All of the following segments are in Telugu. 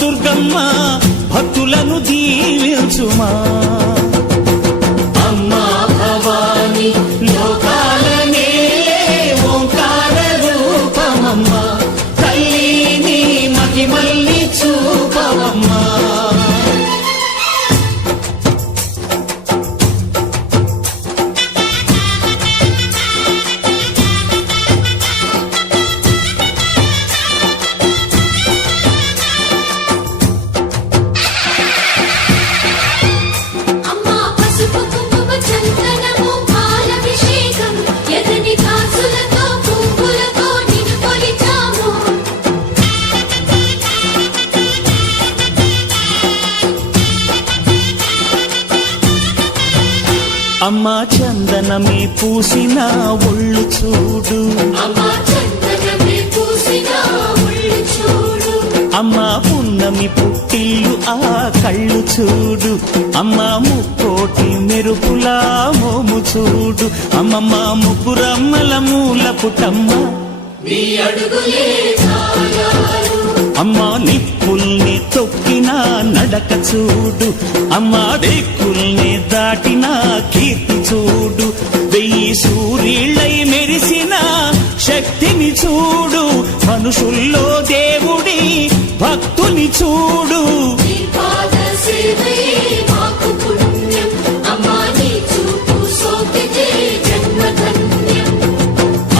దుర్గమ్మ భక్తులను దీవించుమా. అమ్మా భవాని లోకాల నేలే ఓంకార రూపమమ్మ, తల్లిని మహిమల్ని చూపవమ్మా. అమ్మా చందనమే పూసిన ఒళ్ళు చూడు, అమ్మా పున్నమి పుట్టిల్లు ఆ కళ్ళు చూడు, అమ్మా ముక్కోటి మెరుపులా మోము చూడు, అమ్మమ్మ ముగ్గురమ్మల మూల పుటమ్మ అమ్మా నిప్పుల్ని తొక్కిన నడక చూడు, అమ్మా దిక్కుల్ని దాటిన కీర్తి చూడు, 1000 సూర్యుళ్ళై మెరిసిన శక్తిని చూడు, మనుషుల్లో దేవుడి భక్తుని చూడు.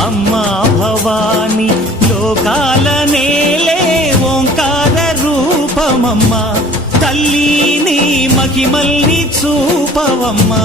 అమ్మా భవాని లోకాల నేలే ఓంకార రూపమమ్మ, తల్లిని మహిమల్ని చూపవమ్మా.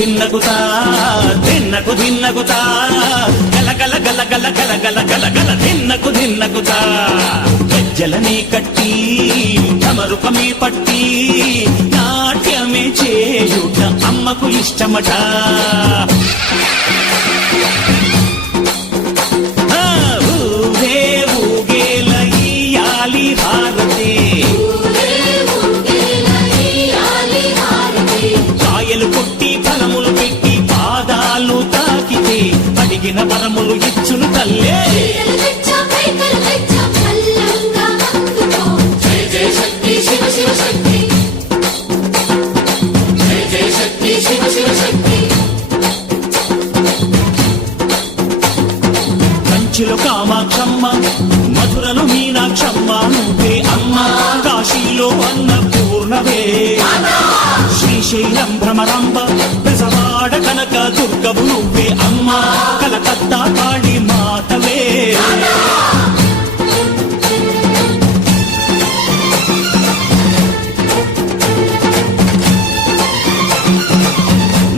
ధిన్నగుతా ధిన్నకు ధిన్నగుతా గల గల గల గల గల గల గల గల ధిన్నగుతా, గజ్జలనే కట్టి తమరుకమే పట్టి నాట్యమే చేయుట అమ్మకు ఇష్టమట. ఊరే ఊగేల ఇయ్యాలి హారతి, కాయలు కొట్టి ఫలములు పెట్టి పాదాలు తాకితే అడిగిన వరములు ఇచ్చును తల్లే. కంచిలో కామాక్షమ్మ, మధురలో మీనాక్షమ్మ నువ్వే అమ్మ, కాశీలో అన్నపూర్ణవే, శ్రీశైలం భ్రమరాంబ, బెజవాడ కనక దుర్గవు నువ్వే అమ్మ, కలకత్తా కాళీ మాతవే.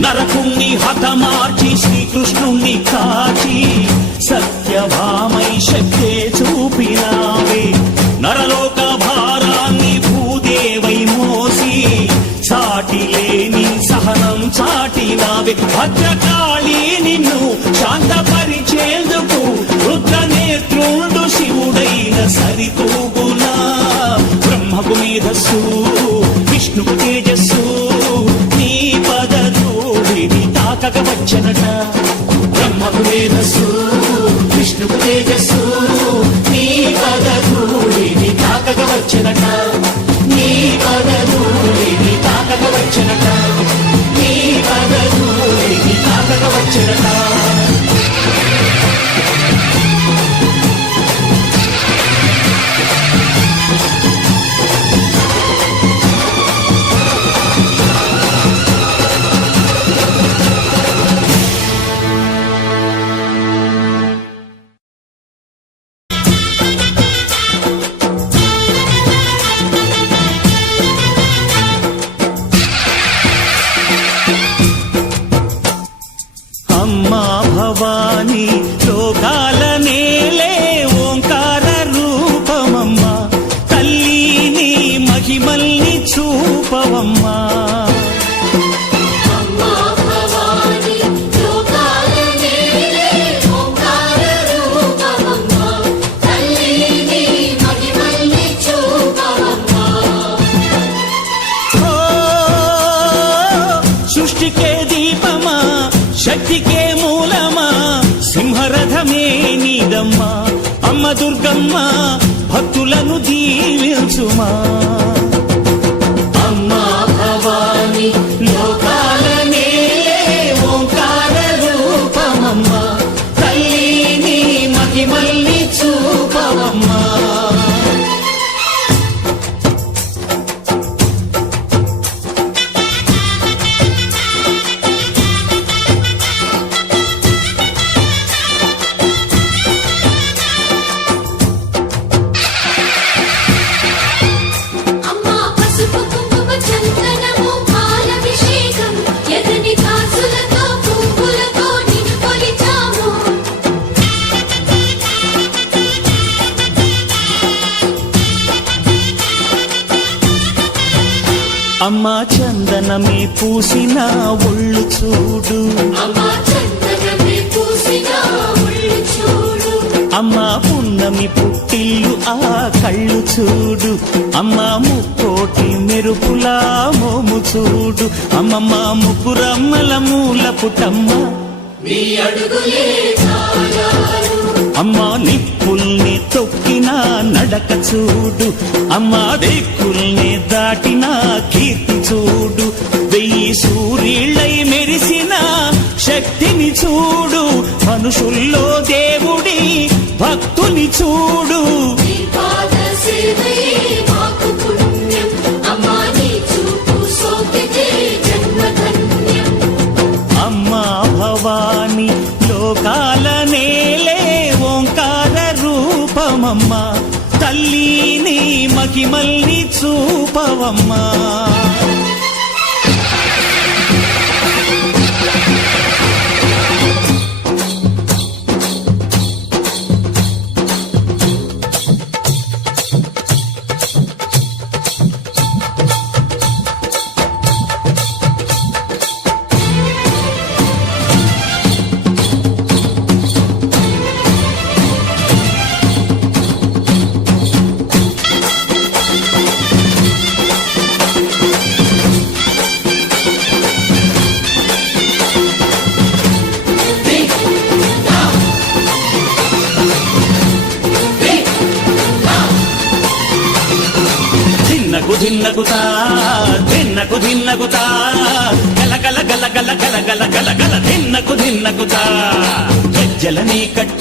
నరకుణ్ణి హతమార్చి శ్రీకృష్ణుణ్ణి కాచి సత్యభామై శక్తే చూపినావే, నరలోక భారాన్ని భూదేవై మోసి సాటి లేని సహనం చాటినావే, భద్రకాళి నిన్ను శాంతపరిచేందుకు రుద్రనేత్రుండు శివుడైన సరితూగునా. బ్రహ్మకు మేధస్సు విష్ణుకు తేజస్సు నీ పదధూళిని తాకక వచ్చనట, బ్రహ్మకు మేధస్సు విష్ణుకు తేజస్సు నీ పదధూళిని తాకక వచ్చనట, నీ పదధూళిని తాకక వచ్చనట, నీ పదధూళిని తాకక వచ్చనట. చూపవమ్మా. అమ్మా భవాని లోకాల నేలే ఓంకార రూపమమ్మా తల్లిని మహిమల్ని చూపవమ్మా. ఓ సృష్టికే దీపమా, శక్తికే మూలమా, సింహరథమే నీదమ్మా. అమ్మ దుర్గమ్మ భక్తులను దీవించుమా. అమ్మా భవాని లోకాల నేలే ఓంకార రూపమమ్మా తల్లిని మహిమల్ని చూపవమ్మా. అమ్మా పసుపు కుంకుమ చందనము పాలభిషేకం ఎర్రని కాసులతో పువ్వులతో నిన్ను కొలిచాము. అమ్మా చందనమే పూసిన ఒళ్ళు చూడు, అమ్మా చందనమే పూసిన ఒళ్ళు చూడు. అమ్మా పున్నమి పుట్టిల్లు ఆ కళ్ళు చూడు, అమ్మా ముక్కోటి మెరుపులా మోము చూడు. అమ్మమ్మ ముగ్గురమ్మల మూల పుటమ్మ, నీ అడుగులే చాలారు. అమ్మా నిప్పుల్ని తొక్కిన నడక చూడు, అమ్మా దిక్కుల్ని దాటిన కీర్తి చూడు. 1000 సూర్యుళ్ళై మెరిసిన శక్తిని చూడు, మనుషుల్లో దేవుడి భక్తుని చూడు. నీ పాద సేవయే మాకు పుణ్యం అమ్మా నీ చూపు సోకితే జన్మధన్యం. అమ్మా భవాని లోకాల నేలే ఓంకార రూపమమ్మా తల్లిని మహిమల్ని చూపవమ్మా. ధిన్నగుతా ధిన్నగుతా గల గల గల గల గల గల గల గల ధిన్నగుతా గజ్జలని కట్టి